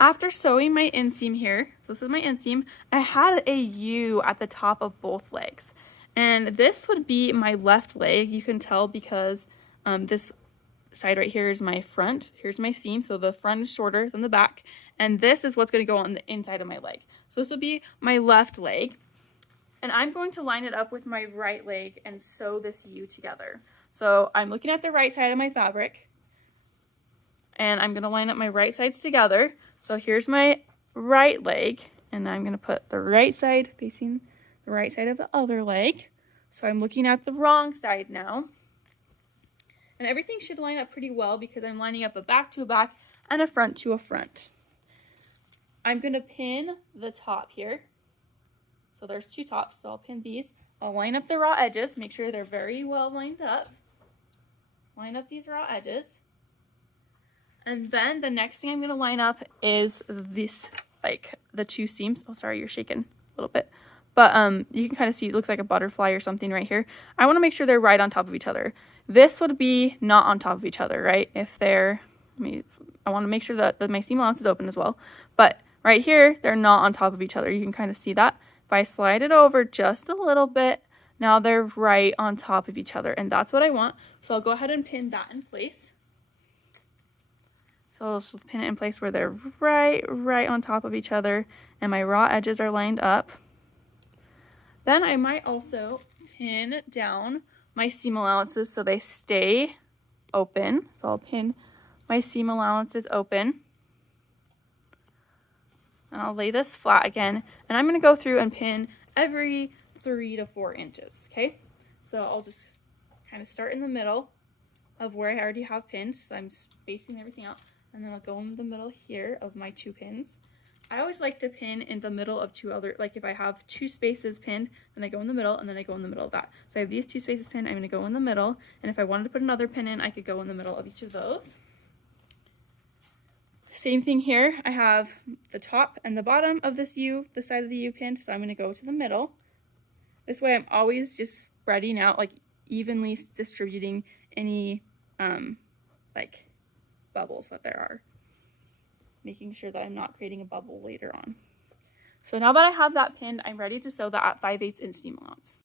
After sewing my inseam here, so this is my inseam, I had a U at the top of both legs. And this would be my left leg. You can tell because this side right here is my front. Here's my seam, so the front is shorter than the back. And this is what's going to go on the inside of my leg. So this would be my left leg. And I'm going to line it up with my right leg and sew this U together. So I'm looking at the right side of my fabric. And I'm going to line up my right sides together. So here's my right leg, and I'm going to put the right side facing the right side of the other leg. So I'm looking at the wrong side now. And everything should line up pretty well because I'm lining up a back to a back and a front to a front. I'm going to pin the top here. So there's two tops, so I'll pin these. I'll line up the raw edges, make sure they're very well lined up. Line up these raw edges. And then the next thing I'm going to line up is this, like the two seams. Oh, sorry, you're shaking a little bit. But you can kind of see it looks like a butterfly or something right here. I want to make sure they're right on top of each other. This would be not on top of each other, right? If they're, I want to make sure that my seam allowance is open as well. But right here, they're not on top of each other. You can kind of see that. If I slide it over just a little bit, now they're right on top of each other. And that's what I want. So I'll go ahead and pin that in place. So I'll just pin it in place where they're right on top of each other and my raw edges are lined up. Then I might also pin down my seam allowances so they stay open. So I'll pin my seam allowances open. And I'll lay this flat again. And I'm going to go through and pin every 3 to 4 inches, okay? So I'll just kind of start in the middle of where I already have pinned. So I'm spacing everything out. And then I'll go in the middle here of my 2 pins. I always like to pin in the middle of 2 other, like if I have 2 spaces pinned, then I go in the middle and then I go in the middle of that. So I have these 2 spaces pinned, I'm going to go in the middle. And if I wanted to put another pin in, I could go in the middle of each of those. Same thing here. I have the top and the bottom of this U, the side of the U pinned, so I'm going to go to the middle. This way I'm always just spreading out, like evenly distributing any like bubbles that there are, making sure that I'm not creating a bubble later on. So now that I have that pinned, I'm ready to sew that at 5/8 inch seam allowance.